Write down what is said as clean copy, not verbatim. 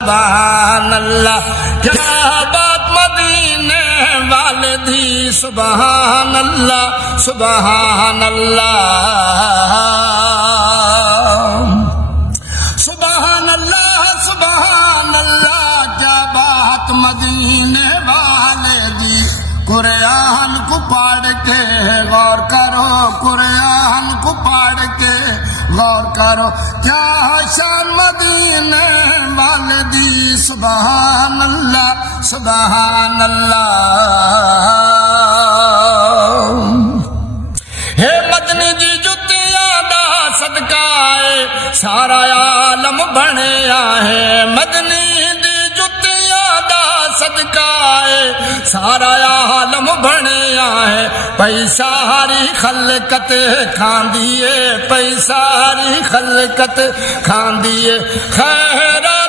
سبحان اللہ کیا بات مدینے والے دی، سبحان اللہ سبحان اللہ سبحان اللہ سبحان اللہ کیا بات مدینے والے دی۔ قرآن کو پڑھ کے غور کرو، قرآن کو پڑھ کے غور کرو، کیا شان مدینے والے دی، سبحان اللہ سبحان اللہ۔ ہے مدنی دی جتیاں دا صدقہ ہے سارا عالم بنیا ہے، مدنی دی جتیاں دا صدقہ ہے سارا عالم بنیا ہے۔ پیسہ ہری خلقت کھاندی ہے، پیسہ ہری خلقت کھاندی ہے، خیرات